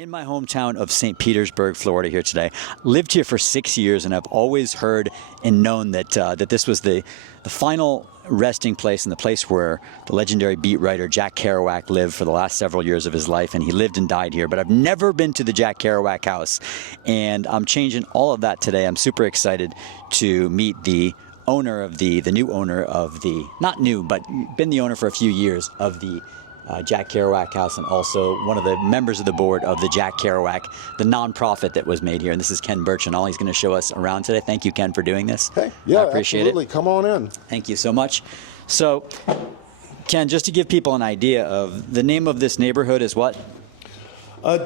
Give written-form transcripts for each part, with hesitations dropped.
in my hometown of St. Petersburg, Florida here today. Lived here for 6 years, and I've always heard and known that that this was the final resting place and the place where the legendary beat writer Jack Kerouac lived for the last several years of his life, and he lived and died here. But I've never been to the Jack Kerouac house, and I'm changing all of that today. I'm super excited to meet the owner of the new owner of the, not new, but been the owner for a few years of the Jack Kerouac House, and also one of the members of the board of the Jack Kerouac, the nonprofit that was made here. And this is Ken Burchenal. He's going to show us around today. Thank you, Ken, for doing this. Hey, yeah, I appreciate absolutely. it. Come on in. Thank you so much. So, Ken, just to give people an idea of the name of this neighborhood is what?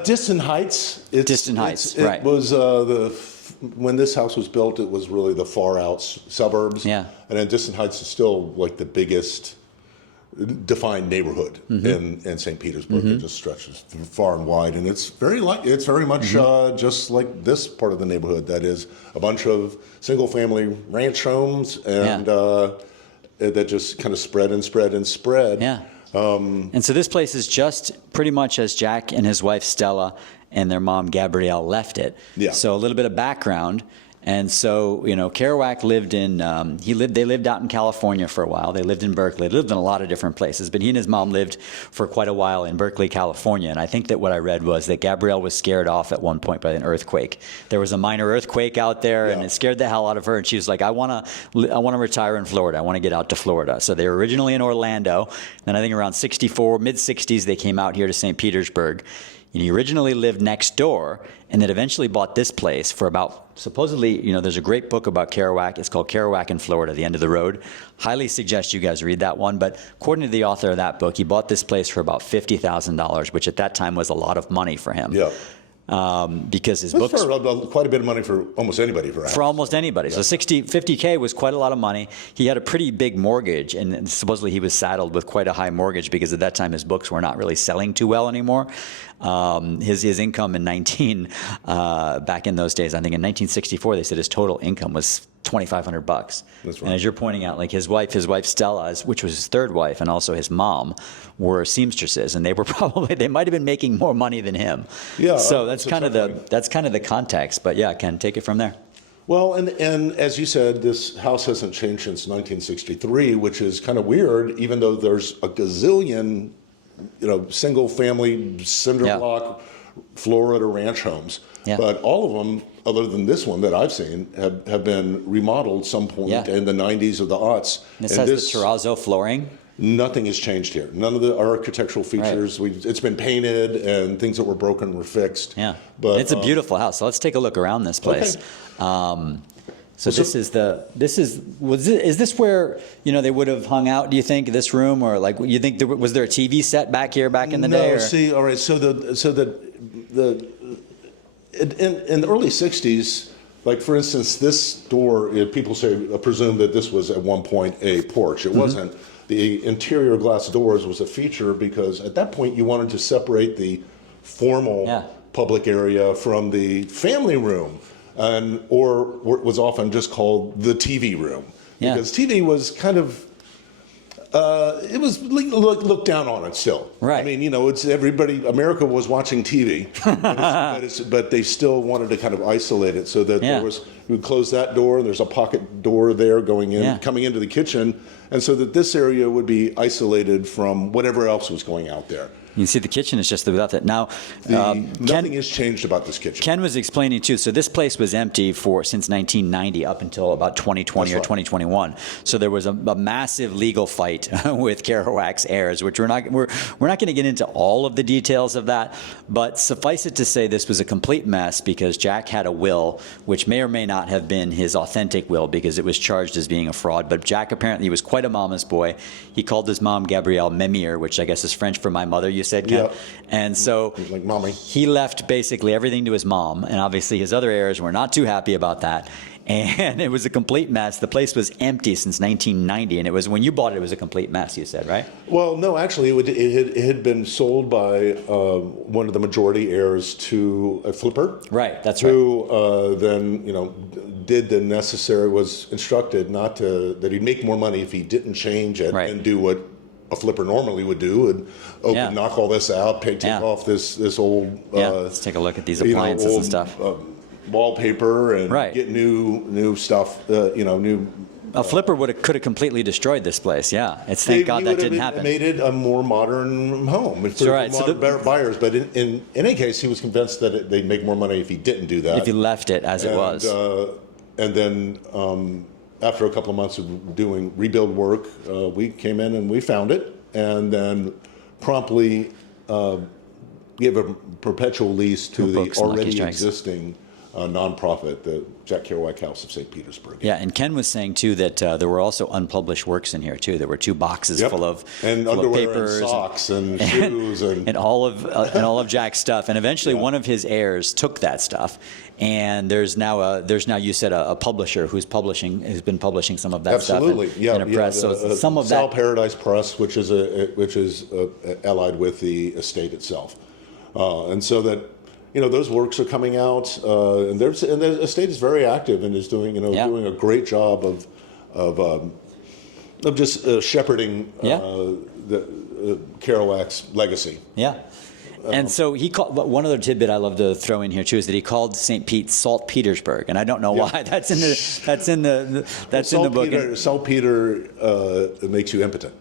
Distant Heights. Distant Heights, right. It was when this house was built, it was really the far out suburbs. Yeah. And then Distant Heights is still like the biggest defined neighborhood in St. Petersburg. It just stretches far and wide, and it's very much just like this part of the neighborhood. That is a bunch of single-family ranch homes, and that just kind of spread and spread and spread. Yeah. And so this place is just pretty much as Jack and his wife Stella and their mom Gabrielle left it. Yeah. So a little bit of background. And so, you know, Kerouac lived in, they lived out in California for a while. They lived in Berkeley. They lived in a lot of different places. But he and his mom lived for quite a while in Berkeley, California. And I think that what I read was that Gabrielle was scared off at one point by an earthquake. There was a minor earthquake out there, and it scared the hell out of her. And she was like, I want to retire in Florida. I want to get out to Florida. So they were originally in Orlando. And I think around 64, mid-60s, they came out here to St. Petersburg. And he originally lived next door, and then eventually bought this place for about, supposedly, you know, there's a great book about Kerouac. It's called Kerouac in Florida, The End of the Road. Highly suggest you guys read that one. But according to the author of that book, he bought this place for about $50,000, which at that time was a lot of money for him. Yeah. Because his That's books... quite a bit of money for almost anybody. For almost anybody. So 50K was quite a lot of money. He had a pretty big mortgage, and supposedly he was saddled with quite a high mortgage because at that time his books were not really selling too well anymore. His income in back in those days, I think in 1964, they said his total income was $2,500. That's right. And as you're pointing out, like his wife Stella, which was his third wife, and also his mom, were seamstresses, and they might have been making more money than him. Yeah. So that's kind of the context. But yeah, Ken, take it from there. Well, and as you said, this house hasn't changed since 1963, which is kind of weird, even though there's a gazillion, you know, single-family cinder block Florida ranch homes. Yeah. But all of them, other than this one that I've seen, have been remodeled some point in the 90s or the aughts. This has the terrazzo flooring? Nothing has changed here. None of the architectural features. Right. It's been painted, and things that were broken were fixed. Yeah, but it's a beautiful house. So let's take a look around this place. Okay. So is this where, you know, they would have hung out, do you think, this room, or like you think was there a TV set back here back in the day? No, see, all right, so in the early 60s, like for instance, this door, people presume that this was at one point a porch. It wasn't. The interior glass doors was a feature because at that point you wanted to separate the formal public area from the family room, or was often just called the TV room. Because TV was kind of, it was looked down on it still. Right. I mean, you know, America was watching TV, but they still wanted to kind of isolate it so that you would close that door, and there's a pocket door there coming into the kitchen, and so that this area would be isolated from whatever else was going out there. You see the kitchen is just without that. Now, nothing has changed about this kitchen. Ken was explaining too, so this place was empty since 1990 up until about 2020 or 2021. So there was a massive legal fight with Kerouac's heirs, which we're not going to get into all of the details of that, but suffice it to say this was a complete mess because Jack had a will, which may or may not have been his authentic will because it was charged as being a fraud. But Jack apparently was quite a mama's boy. He called his mom Gabrielle Memir, which I guess is French for my mother. You said, Ken. And so like mommy. He left basically everything to his mom, and obviously his other heirs were not too happy about that. And it was a complete mess. The place was empty since 1990, and it was when you bought it, it was a complete mess, you said, right? Well, no, actually, it had been sold by one of the majority heirs to a flipper. Right, that's right. Who then, you know, did the necessary, was instructed that he'd make more money if he didn't change it and do what a flipper normally would do, and knock all this out, take off this old let's take a look at these appliances old, and stuff. Wallpaper and get new stuff. New. A flipper could have completely destroyed this place. Yeah, thank God that didn't happen. Made it a more modern home for modern buyers. But in any case, he was convinced that they'd make more money if he didn't do that. If he left it as it was. And then after a couple of months of doing rebuild work, we came in and we found it, and then promptly gave a perpetual lease to the already existing nonprofit, the Jack Kerouac House of St. Petersburg. Yeah, and Ken was saying too that there were also unpublished works in here too. There were 2 boxes full of underwear papers, and socks and shoes and all of Jack's stuff. And eventually, one of his heirs took that stuff. And there's now you said a publisher who's been publishing some of that stuff in a press. So some of Sal Paradise Press, which is allied with the estate itself, and so that. Those works are coming out, and the estate is very active and is doing a great job of just shepherding the Kerouac's legacy. Yeah. And so he called. One other tidbit I love to throw in here too is that he called St. Pete Salt Petersburg, and I don't know why that's in the book. Saltpeter makes you impotent.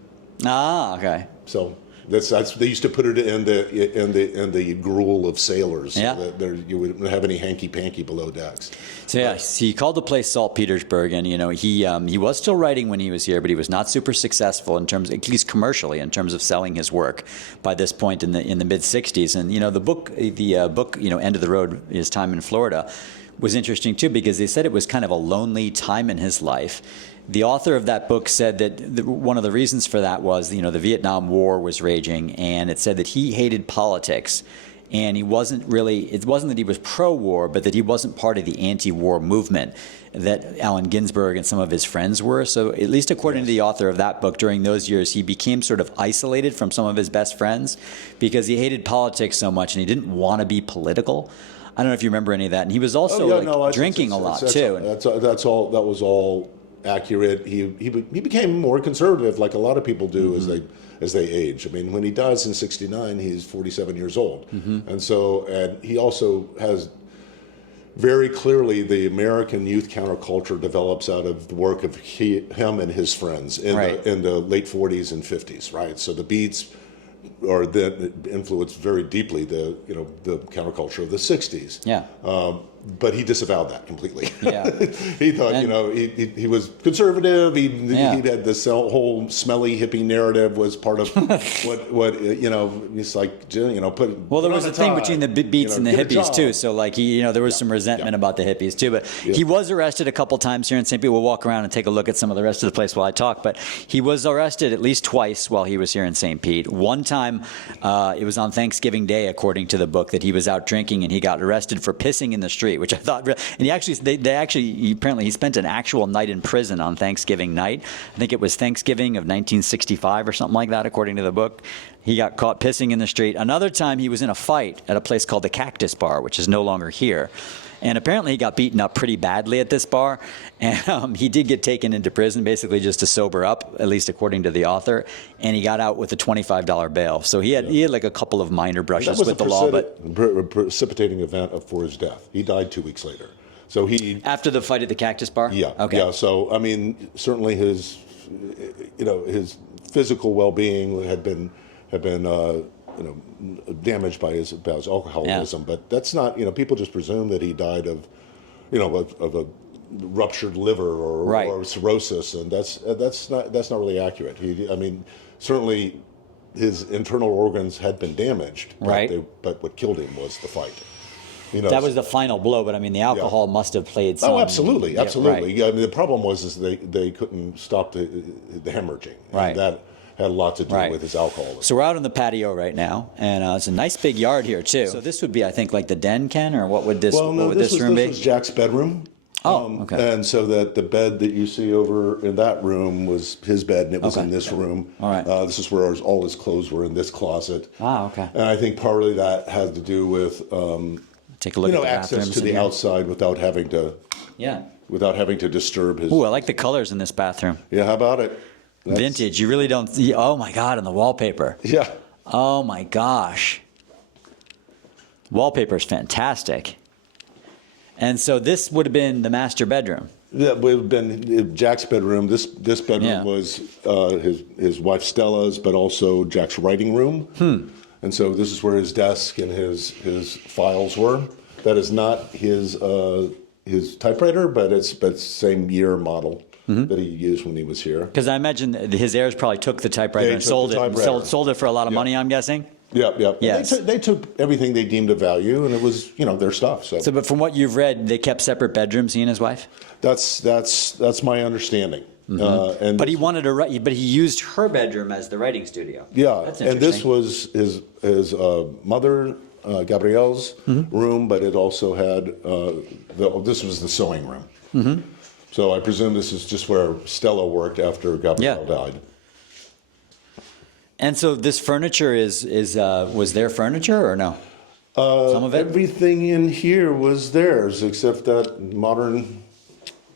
Ah, okay. So. They used to put it in the gruel of sailors, so that you wouldn't have any hanky panky below decks. So he called the place Salt Petersburg, and he was still writing when he was here, but he was not super successful in terms, at least commercially, in terms of selling his work by this point in the mid '60s. And the book End of the Road, his time in Florida, was interesting too because they said it was kind of a lonely time in his life. The author of that book said that one of the reasons for that was, the Vietnam War was raging, and it said that he hated politics, and it wasn't that he was pro-war, but that he wasn't part of the anti-war movement that Allen Ginsberg and some of his friends were. So at least according to the author of that book, during those years, he became sort of isolated from some of his best friends because he hated politics so much, and he didn't want to be political. I don't know if you remember any of that. And he was also drinking a lot, too. That was all accurate. He became more conservative, like a lot of people do as they age. I mean, when he dies in '69, he's 47 years old, and he also has very clearly the American youth counterculture develops out of the work of him and his friends in the late 40s and 50s. Right, so the Beats or that influenced very deeply the counterculture of the '60s. Yeah. But he disavowed that completely. Yeah. He thought, he was conservative. He had this whole smelly hippie narrative was part of what it's like, put. Well, there was a thing between the Beats and the hippies too. So there was some resentment about the hippies too. But he was arrested a couple times here in St. Pete. We'll walk around and take a look at some of the rest of the place while I talk. But he was arrested at least twice while he was here in St. Pete. One time, it was on Thanksgiving Day, according to the book, that he was out drinking and he got arrested for pissing in the street. Which I thought, and apparently he spent an actual night in prison on Thanksgiving night. I think it was Thanksgiving of 1965 or something like that, according to the book. He got caught pissing in the street. Another time he was in a fight at a place called the Cactus Bar, which is no longer here. And apparently he got beaten up pretty badly at this bar. And he did get taken into prison basically just to sober up, at least according to the author. And he got out with a $25 bail. So he had like a couple of minor brushes with the law. But a precipitating event for his death. He died 2 weeks later. So after the fight at the Cactus Bar? Yeah. Okay. Yeah. So, I mean, certainly his physical well-being had been damaged by his alcoholism, but that's not, people just presume that he died of a ruptured liver or cirrhosis, and that's not really accurate. Certainly his internal organs had been damaged, but what killed him was the fight. That was the final blow, but the alcohol must have played some. Oh, absolutely. The problem was they couldn't stop the hemorrhaging, and that had a lot to do with his alcoholism. So we're out on the patio right now, and it's a nice big yard here too. So this would be, I think, like the den, Ken, or what would this? Well, no, this was Jack's bedroom. Oh, okay. And so that the bed that you see over in that room was his bed, and it was in this room. All right. This is where all his clothes were, in this closet. Ah, okay. And I think partly that had to do with take a look at the access to the outside without having to disturb his. Ooh, I like the colors in this bathroom. Yeah, how about it? Vintage. You really don't see. Oh my God, and the wallpaper. Yeah. Oh my gosh. Wallpaper is fantastic. And so this would have been the master bedroom. That would have been Jack's bedroom. This bedroom was his wife Stella's, but also Jack's writing room. And so this is where his desk and his files were. That is not his typewriter, but it's same year model that he used when he was here. Because I imagine his heirs probably took the typewriter and sold it. Sold it for a lot of money, I'm guessing. Yep. Yes. They took everything they deemed of value, and it was their stuff. So, but from what you've read, they kept separate bedrooms, he and his wife. That's my understanding. But he wanted to write. But he used her bedroom as the writing studio. Yeah, That's and this interesting. was his mother Gabrielle's room, but it also had this was the sewing room. So I presume this is just where Stella worked after Gabrielle died. And so this furniture was their furniture or no? Some of it? Everything in here was theirs except that modern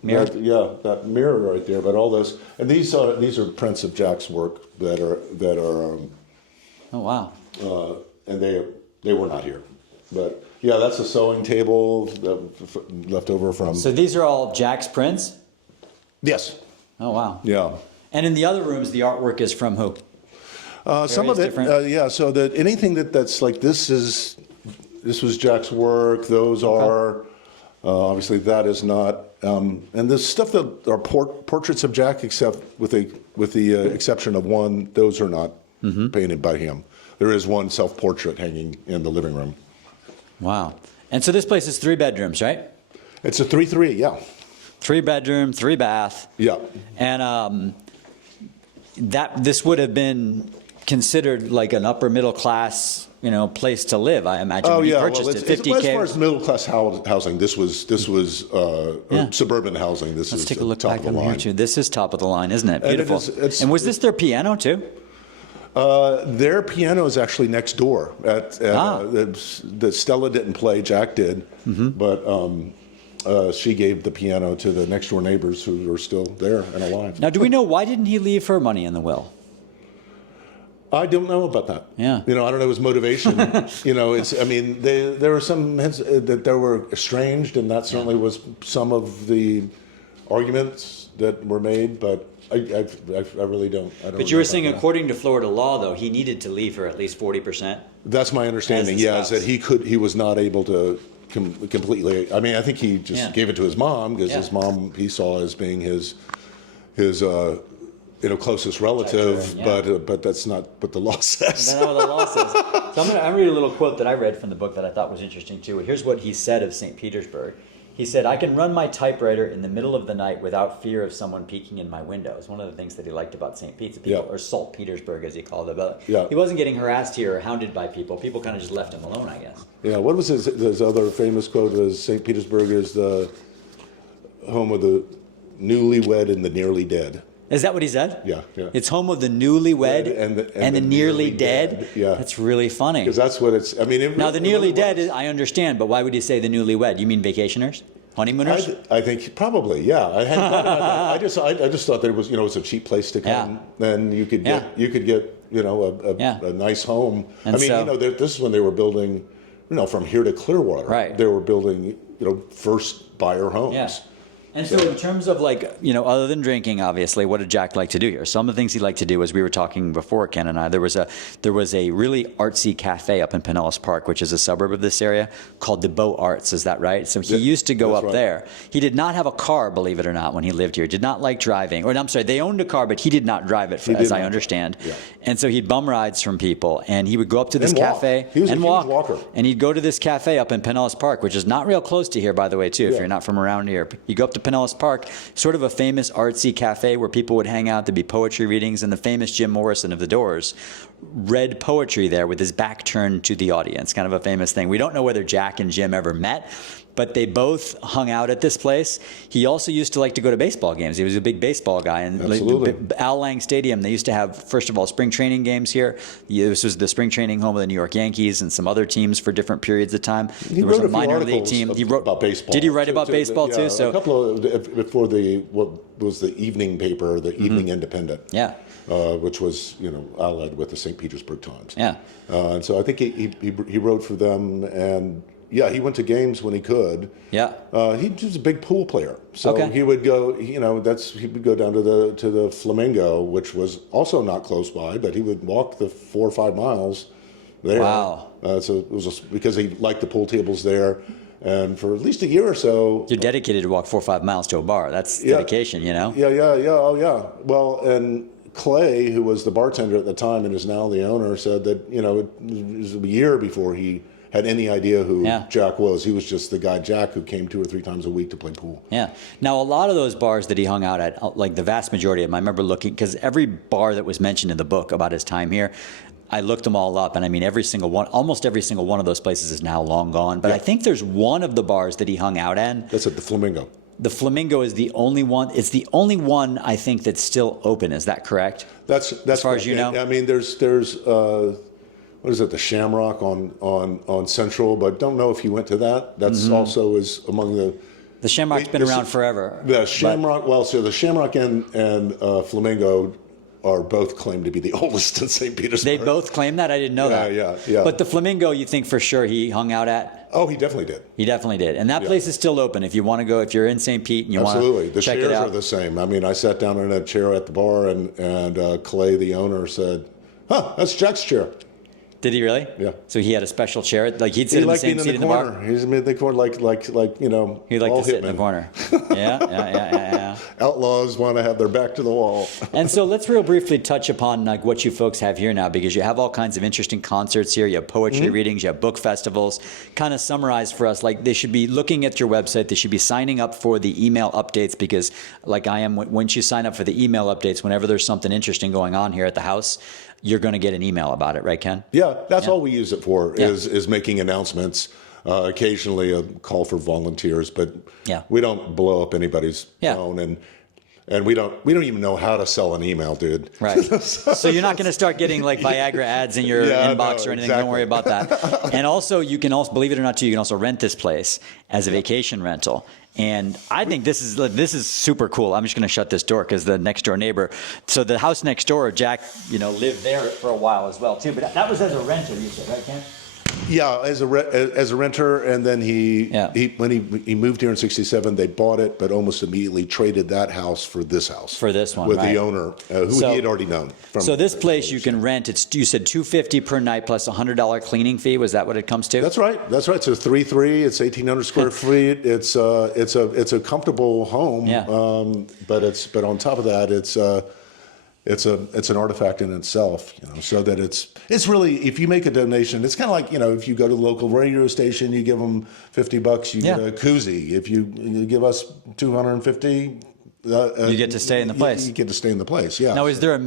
mirror. That mirror right there. But all this, and these are prints of Jack's work that are. Oh wow! And they were not here, but yeah, that's a sewing table that left over from. So these are all Jack's prints? Yes. Oh wow! Yeah. And in the other rooms, the artwork is from who? Some of it, so that anything that's like this was Jack's work. Those are obviously that is not, and the stuff that are portraits of Jack, except with the exception of one, those are not painted by him. There is one self-portrait hanging in the living room. Wow! And so this place is 3 bedrooms, right? It's a 3-3, yeah. 3 bedroom, 3 bath. Yeah. And this would have been considered like an upper middle class, place to live. I imagine when he purchased it. 50K. As far as middle class housing, this was suburban housing. Let's take a look back on here too. This is top of the line, isn't it? Beautiful. And was this their piano too? Their piano is actually next door. The Stella didn't play, Jack did, but she gave the piano to the next door neighbors who are still there and alive. Now, do we know why didn't he leave her money in the will? I don't know about that. Yeah. I don't know his motivation. There were some hints that they were estranged, and that certainly was some of the arguments that were made, but I really don't. But you were saying, according to Florida law, though, he needed to leave her at least 40%? That's my understanding, is that he was not able to completely. I mean, I think he just gave it to his mom, because his mom he saw as being his closest relative, but that's not what the law says. That's not what the law says. So I'm going to read a little quote that I read from the book that I thought was interesting too. Here's what he said of St. Petersburg. He said, "I can run my typewriter in the middle of the night without fear of someone peeking in my windows." One of the things that he liked about St. Petersburg, or Salt Petersburg as he called it. But he wasn't getting harassed here or hounded by people. People kind of just left him alone, I guess. Yeah, what was his other famous quote? Was St. Petersburg is the home of the newlywed and the nearly dead. Is that what he said? Yeah. It's home of the newlywed and the nearly dead? Yeah. That's really funny. Because that's what it's, now, the nearly dead, I understand, but why would he say the newlywed? You mean vacationers? Honeymooners? I think probably, yeah. I hadn't thought about that. I just thought that it was, it's a cheap place to come. Then you could get, a nice home. And this is when they were building, from here to Clearwater. Right. They were building, first buyer homes. Yeah. And so in terms of other than drinking, obviously, what did Jack like to do here? Some of the things he liked to do, as we were talking before, Ken and I, there was a really artsy cafe up in Pinellas Park, which is a suburb of this area, called the Beau Arts. Is that right? So he used to go up there. He did not have a car, believe it or not, when he lived here. Did not like driving. Or I'm sorry, they owned a car, but he did not drive it, as I understand. Yeah. And so he'd bum rides from people, and he would go up to this cafe and walk. Walker. And he'd go to this cafe up in Pinellas Park, which is not real close to here, by the way, too, if you're not from around here. You go up to Pinellas Park, sort of a famous artsy cafe where people would hang out. There'd be poetry readings, and the famous Jim Morrison of The Doors read poetry there with his back turned to the audience, kind of a famous thing. We don't know whether Jack and Jim ever met, but they both hung out at this place. He also used to like to go to baseball games. He was a big baseball guy. And Al Lang Stadium, they used to have, first of all, spring training games here. This was the spring training home of the New York Yankees and some other teams for different periods of time. He wrote a minor league team. He wrote about baseball. Did he write about baseball too? So a couple of, before what was the evening paper, the Evening Independent. Yeah. Which was, allied with the St. Petersburg Times. Yeah. And so I think he wrote for them, and yeah, he went to games when he could. Yeah. He was a big pool player, so Okay. he would go. He would go down to the Flamingo, which was also not close by, but he would walk the 4 or 5 miles there. Wow. So it was because he liked the pool tables there. And for at least a year or so, You're dedicated to walk 4 or 5 miles to a bar. That's dedication, Yeah. Oh, yeah. Well, and Clay, who was the bartender at the time and is now the owner, said that, it was a year before he had any idea who Jack was. He was just the guy Jack who came 2 or 3 times a week to play pool. Yeah. Now, a lot of those bars that he hung out at, like the vast majority of them, I remember looking, because every bar that was mentioned in the book about his time here, I looked them all up, and I mean, almost every single one of those places is now long gone. But I think there's one of the bars that he hung out in. That's at the Flamingo. The Flamingo is the only one. It's the only one I think that's still open. Is that correct? That's as far as you know. I mean, there's what is it? The Shamrock on Central, but don't know if he went to that. That's also is among the. The Shamrock's been around forever. The Shamrock. So the Shamrock and Flamingo are both claimed to be the oldest in St. Petersburg. They both claim that? I didn't know that. Yeah. But the Flamingo, you think for sure he hung out at? Oh, he definitely did. He definitely did. And that place is still open if you want to go, if you're in St. Pete and you want to check it out. The chairs are the same. I mean, I sat down in a chair at the bar, and Clay, the owner, said, that's Jack's chair. Did he really? Yeah. So he had a special chair? Like he'd sit in the same seat in the bar? He's in the corner like He'd like to sit in the corner. Yeah. Outlaws want to have their back to the wall. And so let's real briefly touch upon like what you folks have here now, because you have all kinds of interesting concerts here. You have poetry readings, you have book festivals. Kind of summarize for us, like they should be looking at your website. They should be signing up for the email updates, because like I am, once you sign up for the email updates, whenever there's something interesting going on here at the house, you're going to get an email about it, right, Ken? Yeah, that's all we use it for, is making announcements. Occasionally a call for volunteers, but we don't blow up anybody's phone, and we don't even know how to sell an email, dude. Right. So you're not going to start getting like Viagra ads in your inbox or anything. Exactly. Don't worry about that. And also, you can also, believe it or not, you can also rent this place as a vacation rental. And I think this is super cool. I'm just going to shut this door because the next door neighbor. So the house next door, Jack, lived there for a while as well too. But that was as a renter, you said, right, Ken? Yeah, as a renter, and then when he moved here in '67, they bought it, but almost immediately traded that house for this house. For this one, with the owner who he had already known. So this place you can rent. You said $250 per night plus $100 cleaning fee. Was that what it comes to? That's right. So 3.3. It's 1,800 square feet. It's a comfortable home. Yeah. But on top of that, it's an artifact in itself, so that it's really, if you make a donation, it's kind of like, if you go to the local radio station, you give them $50, you get a koozie. If you give us $250, you get to stay in the place. You get to stay in the place, yeah. Now, is there a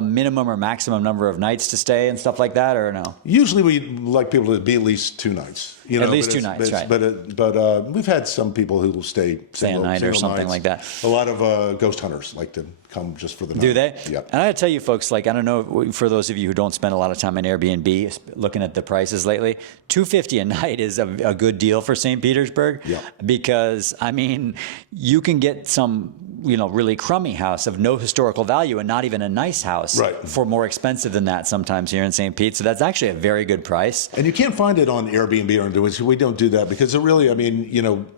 minimum or maximum number of nights to stay and stuff like that, or no? Usually we like people to be at least 2 nights. At least 2 nights, right. But we've had some people who will stay a night or something like that. A lot of ghost hunters like to come just for the night. Do they? Yeah. And I got to tell you, folks, I don't know, for those of you who don't spend a lot of time on Airbnb, looking at the prices lately, $250 a night is a good deal for St. Petersburg. Yeah. Because, I mean, you can get some, really crummy house of no historical value and not even a nice house for more expensive than that sometimes here in St. Pete. So that's actually a very good price. And you can't find it on Airbnb or we don't do that because it really,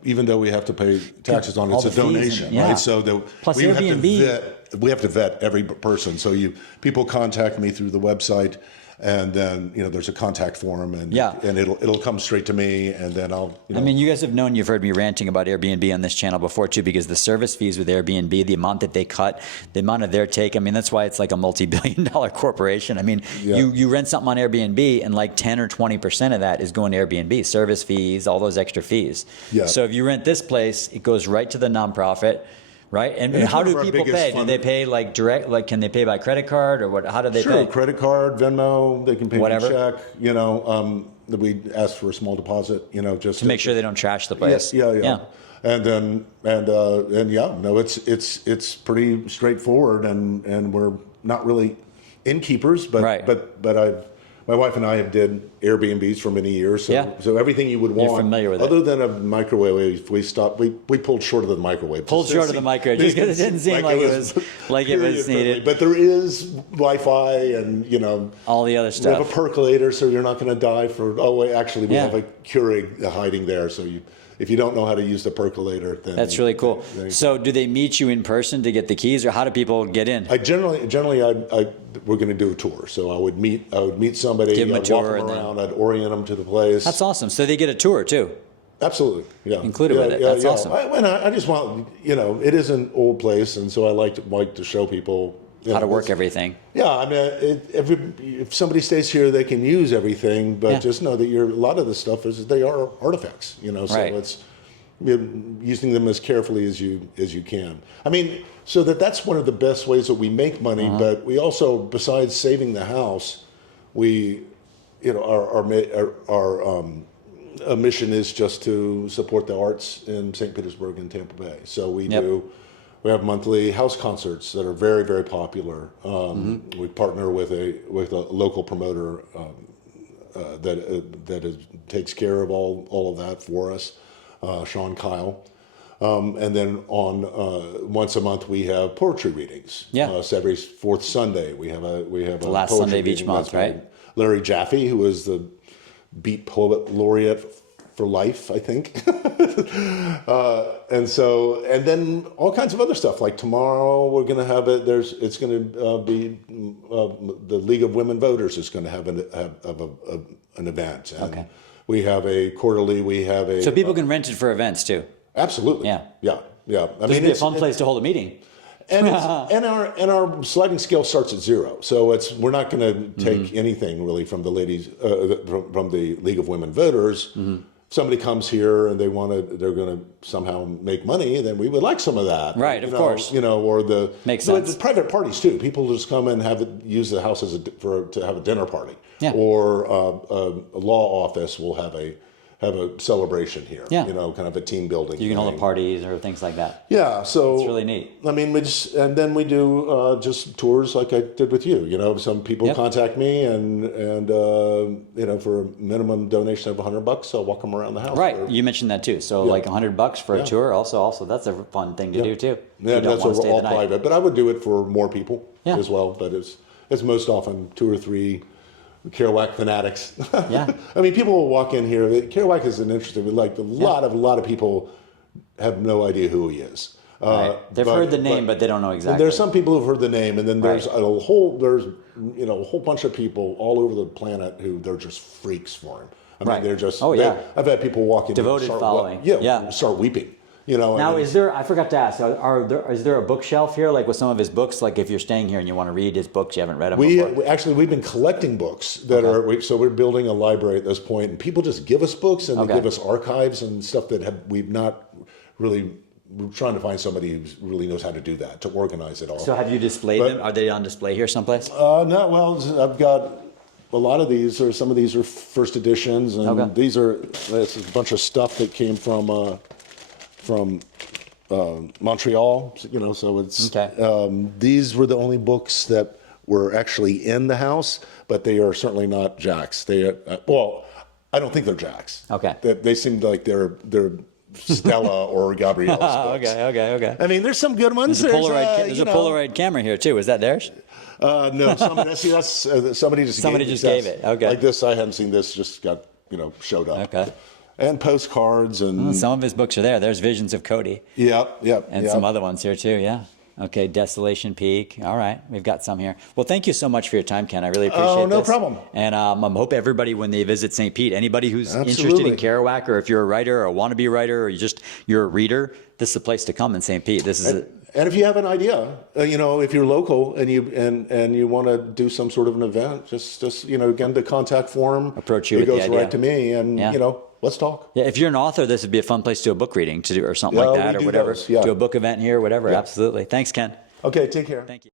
even though we have to pay taxes on it, it's a donation, right? So plus we Airbnb, we have to vet every person. So people contact me through the website, and then there's a contact form, and it'll come straight to me, and then I'll. I mean, you guys have known, you've heard me ranting about Airbnb on this channel before too, because the service fees with Airbnb, the amount that they cut, the amount of their take. I mean, that's why it's like a multi-billion-dollar corporation. I mean, you rent something on Airbnb, and like 10 or 20% of that is going to Airbnb, service fees, all those extra fees. Yeah. So if you rent this place, it goes right to the nonprofit. Right? And it's how one of do our people biggest pay? Do they pay like direct? Like, can they pay by credit card or what? How do they Sure, pay? credit card, Venmo, they can pay Whatever. by check. We ask for a small deposit. Just To make sure they don't trash the place. Yeah. And then no, it's pretty straightforward, and we're not really innkeepers, but Right. my wife and I have did Airbnbs for many years, so everything you would want. familiar with it. other than a microwave, we pulled short of the microwave. Pulled short of the microwave just because it didn't seem like it was period needed. But there is Wi-Fi and All the other we have a stuff. percolator, so you're not going to die for. Oh wait, actually, we Yeah. have a Keurig hiding there, so if you don't know how to use the percolator, then That's really cool. then- So, do they meet you in person to get the keys, or how do people get in? I generally, we're going to do a tour. So I would meet somebody, Give 'em a I'd tour walk them and then- around, I'd orient them to the place. That's awesome. So they get a tour too. Absolutely, yeah. Included with it. That's awesome. I just want, it is an old place, and so I like to show people How to work everything. Yeah, I mean, if somebody stays here, they can use everything, but Yeah. just know that a lot of the stuff they are artifacts. So Right. it's using them as carefully as you can. I mean, so that's one of the best ways that we make money. But we also, besides saving the house, our mission is just to support the arts in St. Petersburg and Tampa Bay. So we have monthly house concerts that are very, very popular. We partner with a local promoter that takes care of all of that for us. Sean Kyle. And then once a month we have poetry readings. Yeah. So every fourth Sunday we have a The last Sunday of each month, right? Larry Jaffe, who is the Beat Poet Laureate for life, I think. And then all kinds of other stuff. Like tomorrow we're going to have it. It's going to be the League of Women Voters is going to have an event. And Okay. we have a quarterly. We have a. So people can rent it for events too. Absolutely. Yeah. Yeah. I This would be a fun place to hold a meeting. and our sliding scale starts at 0, so we're not going to take anything really from the ladies from the League of Women Voters. If somebody comes here and they're going to somehow make money, then we would like some of that. Right, of course. Or Makes the sense. private parties too. People just come and use the house to have a dinner party. Yeah. Or a law office will have a celebration here. Yeah. Kind of a team building. You can hold thing. parties or things like that. Yeah, so It's really neat. I mean, then we do just tours like I did with you. Some people contact me, and for a minimum donation of $100, I'll walk them around the house. Right. You mentioned that too. So like $100 for a tour. Also that's a fun thing to do too. Yeah, You don't that's want to stay all the night. private. But I would do it for more people Yeah. as well. But it's most often 2 or 3 Kerouac fanatics. Yeah. I mean, people will walk in here. Kerouac is an interesting. A lot of people have no idea who he is. Right. They've heard the name, but they don't know exactly. There's some people who've heard the name, and then there's Right. a whole bunch of people all over the planet who they're just freaks for him. I mean, Right. they're just. Oh, yeah. I've had people walk in Devoted and following. start weeping. Now, I forgot to ask, is there a bookshelf here, like with some of his books? Like if you're staying here and you want to read his books, you haven't read them before? We've been collecting books that so we're building a library at this point, and people just give us books and they give us archives and stuff that we've not really. We're trying to find somebody who really knows how to do that, to organize it all. So have you displayed them? Are they on display here someplace? No, well, I've got a lot of these, or some of these are first editions, and this is a bunch of stuff that came from Montreal. So it's these were the only books that were actually in the house, but they are certainly not Jack's. They are, I don't think they're Jack's. Okay. They seem like they're Stella or Gabrielle's books. Okay. I mean, there's some good ones. There's a Polaroid camera here too. Is that theirs? No, somebody just gave it. Okay. Like this, I hadn't seen this. Just got showed up. Okay. And postcards and Some of his books are there. There's Visions of Cody. And Some other ones here too. Yeah. Okay, Desolation Peak. All right, we've got some here. Well, thank you so much for your time, Ken. I really appreciate it. Oh, no problem. And I hope everybody, when they visit St. Pete, anybody who's interested in Kerouac, or if you're a writer or want to be a writer, or you're a reader, this is the place to come in St. Pete. This is And if you have an idea, if you're local and you want to do some sort of an event, just again, the contact form. Approach you it with the goes idea. right to me, and Yeah. let's talk. Yeah, if you're an author, this would be a fun place to do a book reading or something like Yeah, that, we or do whatever. those, yeah. Do a book event here, whatever. Yeah. Absolutely. Thanks, Ken. Okay, take care. Thank you.